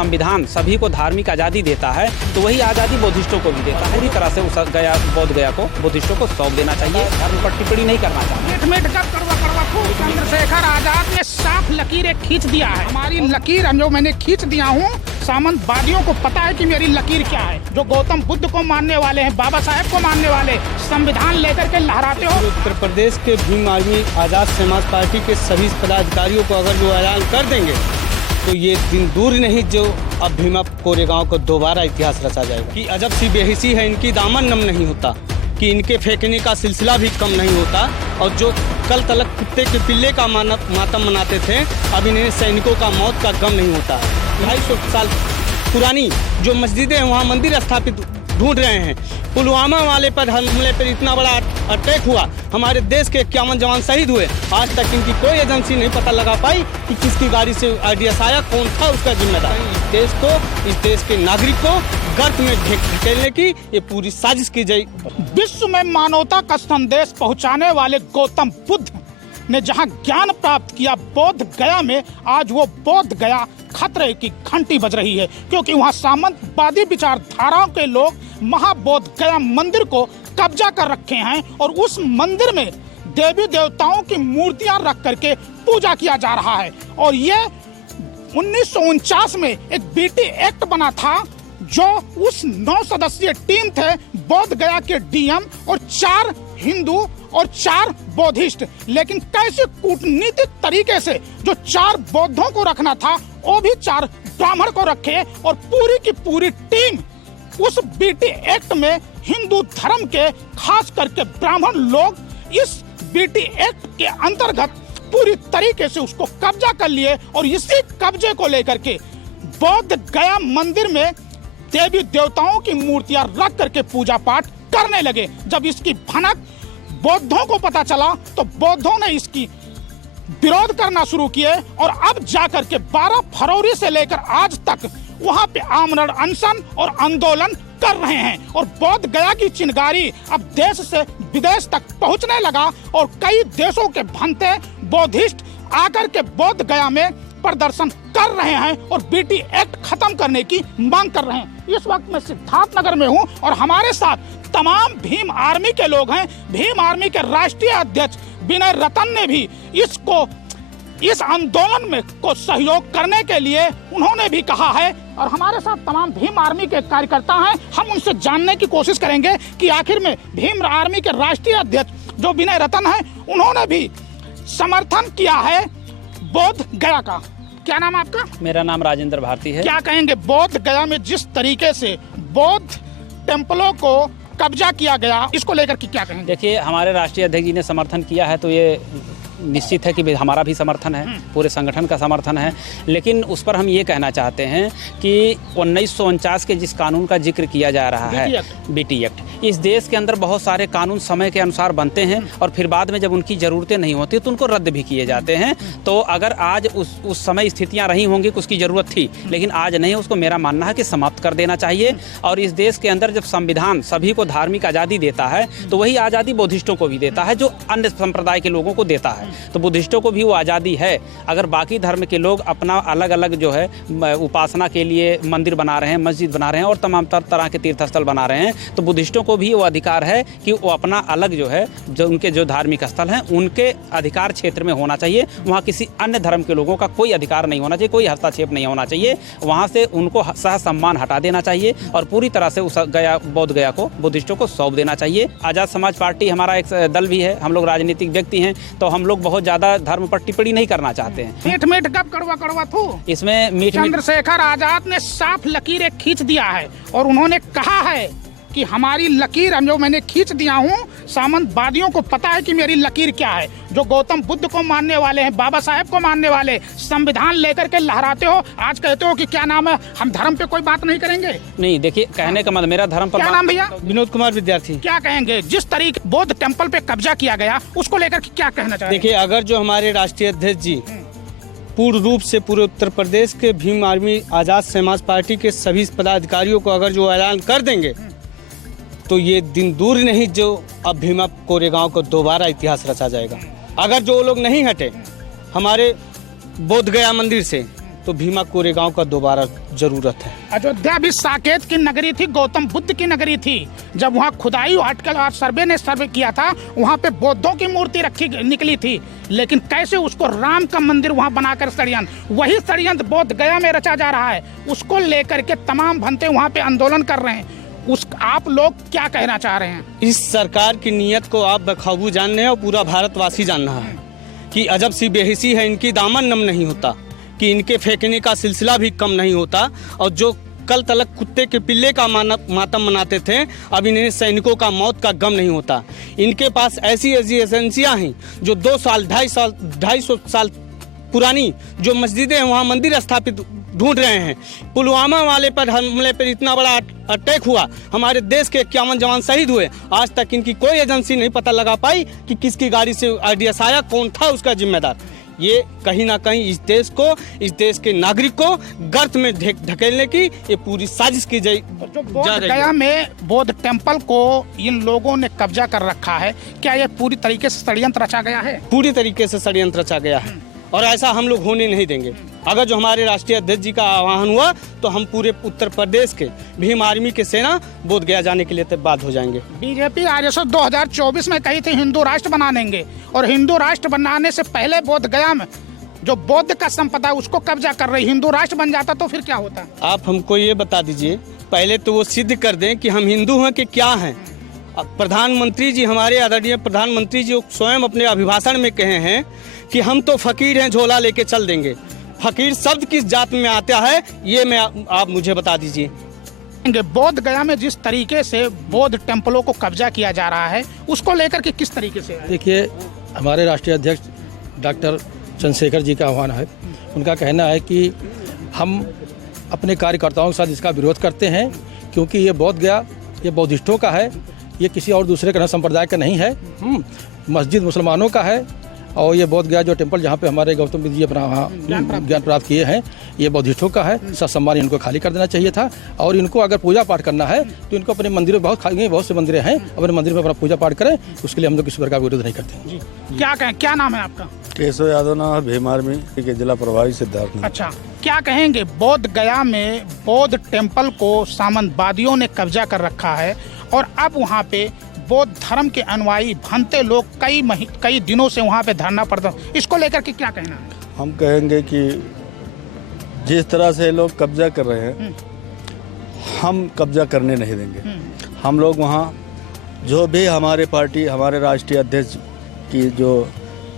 संविधान सभी को धार्मिक आज़ादी देता है तो वही आज़ादी बुद्धिस्टों को भी देता है। पूरी तरह से उस बोध गया को बुद्धिस्टों को सौंप देना चाहिए। धर्म पर टिप्पणी नहीं करना चाहिए। चंद्रशेखर आजाद ने साफ लकीरें खींच दिया है। हमारी लकीर जो मैंने खींच दिया हूँ, सामंतवादियों को पता है कि मेरी लकीर क्या है। जो गौतम बुद्ध को मानने वाले हैं, बाबा साहेब को मानने वाले, संविधान लेकर के लहराते हो। उत्तर प्रदेश के भीम आर्मी आजाद समाज पार्टी के सभी पदाधिकारियों को अगर जो ऐलान कर देंगे तो ये दिन दूर नहीं जो अब भीमा कोरेगांव को दोबारा इतिहास रचा जाएगा। कि अजब सी बेहिसी है इनकी, दामन नम नहीं होता, कि इनके फेंकने का सिलसिला भी कम नहीं होता। और जो कल तलक कुत्ते के पिल्ले का मातम मनाते थे, अब इन्हें सैनिकों का मौत का गम नहीं होता। 250 साल पुरानी जो मस्जिदें हैं वहाँ मंदिर स्थापित ढूंढ रहे हैं। पुलवामा वाले पर हमले पर इतना बड़ा अटैक हुआ, हमारे देश के 51 जवान शहीद हुए। आज तक इनकी कोई एजेंसी नहीं पता लगा पाई कि किसकी गाड़ी से आईडीएस आया, कौन था उसका जिम्मेदार। इस देश के नागरिक को गर्त में ढकेलने की ये पूरी साजिश की गई। विश्व में मानवता का संदेश पहुंचाने वाले गौतम बुद्ध ने जहां ज्ञान प्राप्त किया बोध गया में, आज वो बोध गया खतरे की घंटी बज रही है। क्योंकि वहां सामंतवादी विचारधाराओं के लोग महाबोध गया मंदिर को कब्जा कर रखे हैं और उस मंदिर में देवी देवताओं की मूर्तियां रख करके पूजा किया जा रहा है। और ये 1949 में एक बीटी एक्ट बना था, जो उस 9 सदस्यीय टीम थे, बोध गया के डीएम और 4 हिंदू और 4 बौद्धिस्ट। लेकिन कैसे कूटनीतिक तरीके से जो 4 बौद्धों को रखना था वो भी 4 ब्राह्मण को रखे और पूरी की पूरी टीम उस बीटी एक्ट में हिंदू धर्म के खास करके ब्राह्मण लोग इस बीटी एक्ट के अंतर्गत पूरी तरीके से उसको कब्जा कर लिए। और इसी कब्जे को लेकर के बोध गया मंदिर में देवी देवताओं की मूर्तियां रख करके पूजा पाठ करने लगे। जब इसकी भनक बौद्धों को पता चला तो बौद्धों ने इसकी विरोध करना शुरू किए और अब जाकर के 12 फरवरी से लेकर आज तक वहां पे आमरण अनशन और आंदोलन कर रहे हैं। और बोध गया की चिंगारी अब देश से विदेश तक पहुंचने लगा और कई देशों के भंते बौद्धिस्ट आकर के बोध गया में प्रदर्शन कर रहे हैं और बीटी एक्ट खत्म करने की मांग कर रहे हैं। इस वक्त मैं सिद्धार्थनगर में हूं और हमारे साथ तमाम भीम आर्मी के लोग हैं। भीम आर्मी के राष्ट्रीय अध्यक्ष विनय रतन ने भी इस आंदोलन में को सहयोग करने के लिए उन्होंने भी कहा है। और हमारे साथ तमाम भीम आर्मी के कार्यकर्ता हैं। हम उनसे जानने की कोशिश करेंगे कि आखिर में भीम आर्मी के राष्ट्रीय अध्यक्ष जो विनय रतन है, उन्होंने भी समर्थन किया है बोध गया का। क्या नाम है आपका? मेरा नाम राजेंद्र भारती है। क्या कहेंगे बोध गया में जिस तरीके से बौद्ध टेम्पलों को कब्जा किया गया, इसको लेकर के क्या कहेंगे? देखिए, हमारे राष्ट्रीय अध्यक्ष जी ने समर्थन किया है तो ये निश्चित है कि हमारा भी समर्थन है, पूरे संगठन का समर्थन है। लेकिन उस पर हम ये कहना चाहते हैं कि 1949 के जिस कानून का जिक्र किया जा रहा है, बीटी एक्ट, इस देश के अंदर बहुत सारे कानून समय के अनुसार बनते हैं और फिर बाद में जब उनकी ज़रूरतें नहीं होती तो उनको रद्द भी किए जाते हैं। तो अगर आज उस समय स्थितियाँ रही होंगी कि उसकी ज़रूरत थी, लेकिन आज नहीं, उसको मेरा मानना है कि समाप्त कर देना चाहिए। और इस देश के अंदर जब संविधान सभी को धार्मिक आज़ादी देता है तो वही आज़ादी बुद्धिस्टों को भी देता है, जो अन्य संप्रदाय के लोगों को देता है। तो बुद्धिस्टों को भी वो आज़ादी है। अगर बाकी धर्म के लोग अपना अलग अलग जो है उपासना के लिए मंदिर बना रहे हैं, मस्जिद बना रहे हैं और तमाम तरह के तीर्थस्थल बना रहे हैं, तो बुद्धिस्टों को भी वो अधिकार है कि वो अपना अलग जो है, जो उनके जो धार्मिक स्थल हैं उनके अधिकार क्षेत्र में होना चाहिए। वहाँ किसी अन्य धर्म के लोगों का कोई अधिकार नहीं होना चाहिए, कोई हस्तक्षेप नहीं होना चाहिए। वहाँ से उनको सह सम्मान हटा देना चाहिए और पूरी तरह से उस बोध गया को बुद्धिस्टों को सौंप देना चाहिए। आज़ाद समाज पार्टी हमारा एक दल भी है, हम लोग राजनीतिक व्यक्ति हैं, तो हम लोग बहुत ज़्यादा धर्म पर टिप्पणी नहीं करना चाहते हैं। मीठ कब कड़वा थू इसमें चंद्रशेखर आजाद ने साफ लकीरें खींच दिया है और उन्होंने कहा है कि हमारी लकीर जो मैंने खींच दिया हूँ, सामंतवादियों को पता है कि मेरी लकीर क्या है। जो गौतम बुद्ध को मानने वाले हैं, बाबा साहेब को मानने वाले, संविधान लेकर के लहराते हो, आज कहते हो कि क्या नाम है, हम धर्म पे कोई बात नहीं करेंगे। नहीं, देखिए, कहने का मतलब मेरा धर्म पर। क्या नाम भैया? विनोद कुमार विद्यार्थी। क्या कहेंगे जिस तरीके बौद्ध टेम्पल पे कब्जा किया गया, उसको लेकर क्या कहना चाहिए? देखिए, अगर जो हमारे राष्ट्रीय अध्यक्ष जी पूर्ण रूप से पूरे उत्तर प्रदेश के भीम आर्मी आजाद समाज पार्टी के सभी पदाधिकारियों को अगर जो ऐलान कर देंगे तो ये दिन दूर नहीं जो अब भीमा कोरेगांव को दोबारा इतिहास रचा जाएगा। अगर जो लोग नहीं हटे हमारे बोध गया मंदिर से, तो भीमा कोरेगांव का दोबारा जरूरत है। अयोध्या भी साकेत की नगरी थी, गौतम बुद्ध की नगरी थी। जब वहाँ खुदाई हटकर और सर्वे ने सर्वे किया था, वहाँ पे बौद्धों की मूर्ति रखी निकली थी, लेकिन कैसे उसको राम का मंदिर वहाँ बनाकर षड्यंत्र, वही षड्यंत्र बोध गया में रचा जा रहा है। उसको लेकर के तमाम भंते वहाँ पे आंदोलन कर रहे हैं। आप लोग क्या कहना चाह रहे हैं? इस सरकार की नीयत को आप बखूबी जान रहे हैं और पूरा भारतवासी जान रहा है कि अजब सी बेहिसी है, इनकी दामन नम नहीं होता, कि इनके फेंकने का सिलसिला भी कम नहीं होता। और जो कल तलक कुत्ते के पिल्ले का मातम मनाते थे, अब इन्हें सैनिकों का मौत का गम नहीं होता। इनके पास ऐसी ऐसी एजेंसियां हैं जो 2 साल 250 साल पुरानी जो मस्जिदें हैं वहाँ मंदिर स्थापित ढूंढ रहे हैं। पुलवामा वाले पर हमले पर इतना बड़ा अटैक हुआ, हमारे देश के 51 जवान शहीद हुए, आज तक इनकी कोई एजेंसी नहीं पता लगा पाई कि किसकी गाड़ी से आईडीएस आया, कौन था उसका जिम्मेदार। ये कहीं ना कहीं इस देश को, इस देश के नागरिक को गर्त में ढकेलने की ये पूरी साजिश की जा रही है। गया में बौद्ध टेम्पल को इन लोगों ने कब्जा कर रखा है, क्या ये पूरी तरीके से षड्यंत्र रचा गया है? पूरी तरीके से षड्यंत्र रचा गया है और ऐसा हम लोग होने नहीं देंगे। अगर जो हमारे राष्ट्रीय अध्यक्ष जी का आह्वान हुआ तो हम पूरे उत्तर प्रदेश के भीम आर्मी के सेना बोध गया जाने के लिए तैयार हो जाएंगे। बीजेपी आरएसएस 2024 में कही थी हिंदू राष्ट्र बना देंगे, और हिंदू राष्ट्र बनाने से पहले बोध गया में जो बौद्ध का संपदा है उसको कब्जा कर रही। हिंदू राष्ट्र बन जाता तो फिर क्या होता? आप हमको ये बता दीजिए, पहले तो वो सिद्ध कर दें कि हम हिंदू हैं कि क्या हैं। प्रधानमंत्री जी, हमारे आदरणीय प्रधानमंत्री जी स्वयं अपने अभिभाषण में कहे हैं कि हम तो फकीर हैं, झोला लेके चल देंगे। फकीर शब्द किस जात में आता है ये आप मुझे बता दीजिए। बोध गया में जिस तरीके से बौद्ध टेम्पलों को कब्जा किया जा रहा है उसको लेकर के किस तरीके से? देखिए, हमारे राष्ट्रीय अध्यक्ष डॉक्टर चंद्रशेखर जी का आह्वान है। उनका कहना है कि हम अपने कार्यकर्ताओं के साथ इसका विरोध करते हैं, क्योंकि ये बोध गया ये बौद्धिस्टों का है, ये किसी और दूसरे का संप्रदाय का नहीं है। मस्जिद मुसलमानों का है, और ये बोध गया जो टेम्पल जहाँ पे हमारे गौतम बुद्ध जी अपना ज्ञान प्राप्त किए हैं, ये बौद्धिस्टों का है। सत्सम्मान इनको खाली कर देना चाहिए था, और इनको अगर पूजा पाठ करना है तो इनको अपने मंदिरों में बहुत से मंदिर हैं, अपने मंदिर में अपना पूजा पाठ करें, उसके लिए हम लोग किसी प्रकार का विरोध नहीं करते। क्या कहें, क्या नाम है आपका? केशव यादव नाम है, भीम आर्मी के जिला प्रभारी सिद्धार्थ। अच्छा, क्या कहेंगे? बोध गया में बौद्ध टेम्पल को सामंतवादियों ने कब्जा कर रखा है, और अब वहाँ पे बौद्ध धर्म के अनुयायी भंते लोग कई दिनों से वहाँ पे धरना प्रदर्शन, इसको लेकर के क्या कहना है? हम कहेंगे कि जिस तरह से लोग कब्जा कर रहे हैं, हम कब्जा करने नहीं देंगे। हम लोग वहाँ जो भी हमारे पार्टी, हमारे राष्ट्रीय अध्यक्ष की जो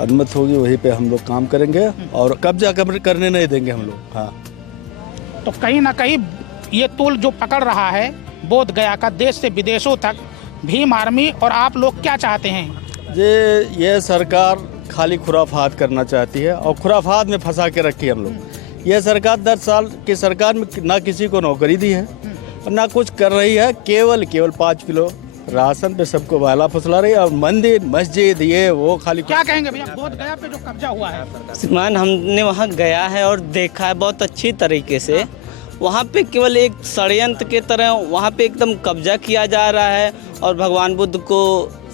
अनुमति होगी वहीं पे हम लोग काम करेंगे, और कब्जा करने नहीं देंगे हम लोग। हाँ, तो कहीं ना कहीं ये तूल जो पकड़ रहा है बोध गया का देश से विदेशों तक, भीम आर्मी और आप लोग क्या चाहते हैं? ये सरकार खाली खुराफात करना चाहती है, और खुराफात में फंसा के रखी है हम लोग। ये सरकार 10 साल की सरकार में ना किसी को नौकरी दी है और ना कुछ कर रही है, केवल 5 किलो राशन पे सबको वाला फसला रही है, और मंदिर मस्जिद ये वो खाली। क्या कहेंगे भैया, बोध गया पे जो कब्जा हुआ है? श्रीमान, हमने वहाँ गया है और देखा है बहुत अच्छी तरीके से। वहाँ पे केवल एक षड्यंत्र के तरह वहाँ पे एकदम कब्जा किया जा रहा है, और भगवान बुद्ध को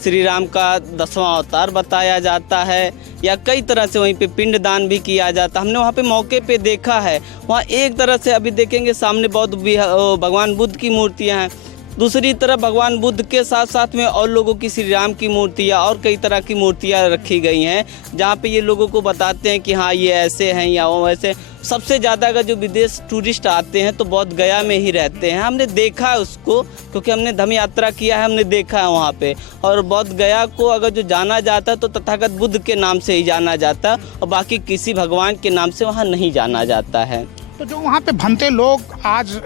श्री राम का 10वां अवतार बताया जाता है, या कई तरह से वहीं पे पिंडदान भी किया जाता है। हमने वहाँ पे मौके पे देखा है। वहाँ एक तरह से अभी देखेंगे सामने भगवान बुद्ध की मूर्तियाँ हैं, दूसरी तरफ भगवान बुद्ध के साथ साथ में और लोगों की श्री राम की मूर्तियाँ और कई तरह की मूर्तियाँ रखी गई हैं, जहाँ पे ये लोगों को बताते हैं कि हाँ ये ऐसे हैं या वो वैसे। सबसे ज़्यादा अगर जो विदेश टूरिस्ट आते हैं तो बोध गया में ही रहते हैं। हमने देखा है उसको, क्योंकि हमने धम्म यात्रा किया है, हमने देखा है वहाँ पे। और बोध गया को अगर जो जाना जाता है तो तथागत बुद्ध के नाम से ही जाना जाता है, और बाकी किसी भगवान के नाम से वहाँ नहीं जाना जाता है। तो जो वहाँ पे भंते लोग आज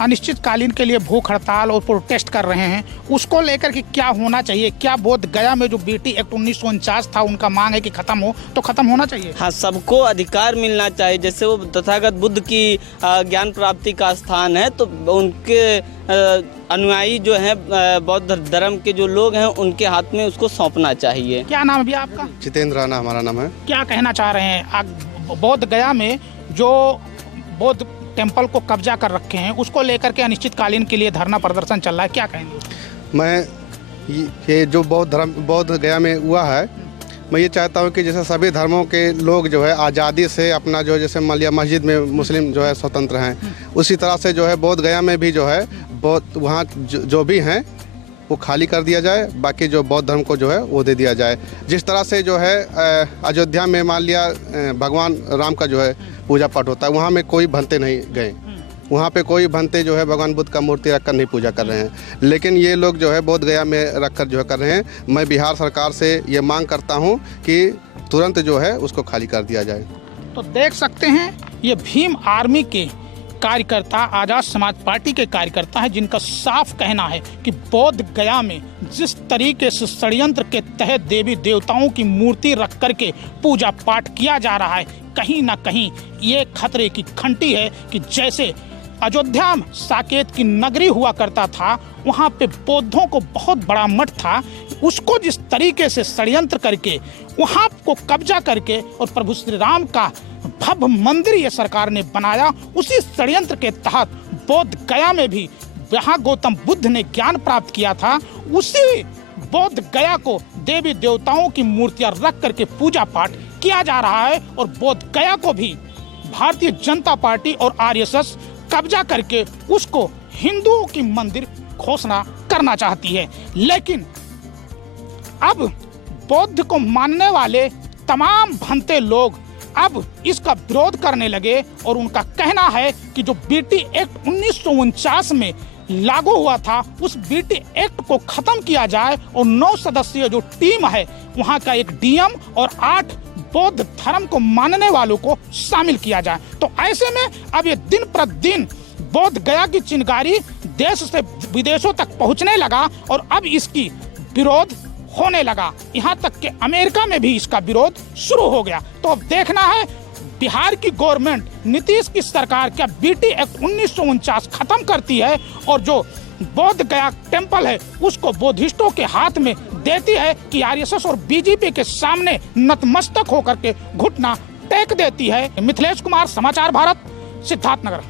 अनिश्चितकालीन के लिए भूख हड़ताल और प्रोटेस्ट कर रहे हैं, उसको लेकर के क्या होना चाहिए? क्या बोध गया में जो बीटी एक्ट 1949 था उनका मांग है कि खत्म हो, तो खत्म होना चाहिए? हाँ, सबको अधिकार मिलना चाहिए। जैसे वो तथागत बुद्ध की ज्ञान प्राप्ति का स्थान है, तो उनके अनुयायी जो हैं बौद्ध धर्म के जो लोग हैं उनके हाथ में उसको सौंपना चाहिए। क्या नाम है भैया आपका? जितेंद्र राणा हमारा नाम है। क्या कहना चाह रहे हैं? बोध गया में जो बौद्ध टेम्पल को कब्जा कर रखे हैं उसको लेकर के अनिश्चितकालीन के लिए धरना प्रदर्शन चल रहा है, क्या कहेंगे? मैं ये जो बौद्ध गया में हुआ है मैं ये चाहता हूँ कि जैसे सभी धर्मों के लोग जो है आज़ादी से अपना जो जैसे मान लिया मस्जिद में मुस्लिम जो है स्वतंत्र हैं, उसी तरह से जो है बोध गया में भी जो है बौद्ध वहाँ जो भी हैं वो खाली कर दिया जाए, बाकी जो बौद्ध धर्म को जो है वो दे दिया जाए। जिस तरह से जो है अयोध्या में मान लिया भगवान राम का जो है पूजा पाठ होता है, वहाँ में कोई भंते नहीं गए, वहाँ पे कोई भंते जो है भगवान बुद्ध का मूर्ति रखकर नहीं पूजा कर रहे हैं, लेकिन ये लोग जो है बोध गया में रखकर जो है कर रहे हैं। मैं बिहार सरकार से ये मांग करता हूँ कि तुरंत जो है उसको खाली कर दिया जाए। तो देख सकते हैं ये भीम आर्मी के कार्यकर्ता, आज़ाद समाज पार्टी के कार्यकर्ता हैं, जिनका साफ कहना है कि बोध गया में जिस तरीके से षड्यंत्र के तहत देवी देवताओं की मूर्ति रख करके पूजा पाठ किया जा रहा है, कहीं ना कहीं ये खतरे की घंटी है कि जैसे अयोध्या में साकेत की नगरी हुआ करता था, वहाँ पे बौद्धों को बहुत बड़ा मठ था, उसको जिस तरीके से षड्यंत्र करके वहाँ को कब्जा करके और प्रभु श्री राम का भव्य मंदिर ये सरकार ने बनाया, उसी षड्यंत्र के तहत बोध गया में भी जहाँ गौतम बुद्ध ने ज्ञान प्राप्त किया था, उसी बोध गया को देवी देवताओं की मूर्तियां रख करके पूजा पाठ किया जा रहा है। और बोध गया को भी भारतीय जनता पार्टी और आरएसएस कब्जा करके उसको हिंदुओं की मंदिर घोषणा करना चाहती है। लेकिन अब बौद्ध को मानने वाले तमाम भंते लोग अब इसका विरोध करने लगे और उनका कहना है कि जो बीटी एक्ट 1949 में लागू हुआ था, उस बीटी एक्ट को खत्म किया जाए और 9 सदस्यीय जो टीम है वहां का एक डीएम और 8 बौद्ध धर्म को मानने वालों को शामिल किया जाए। तो ऐसे में अब ये दिन प्रतिदिन बोध गया की चिंगारी देश से विदेशों तक पहुंचने लगा और अब इसकी विरोध होने लगा, यहाँ तक कि अमेरिका में भी इसका विरोध शुरू हो गया। तो अब देखना है बिहार की गवर्नमेंट, नीतीश की सरकार क्या बीटी एक्ट 1949 खत्म करती है और जो बोध गया टेम्पल है उसको बौद्धिस्टों के हाथ में देती है कि आरएसएस और बीजेपी के सामने नतमस्तक होकर के घुटना टेक देती है। मिथिलेश कुमार, समाचार भारत, सिद्धार्थनगर।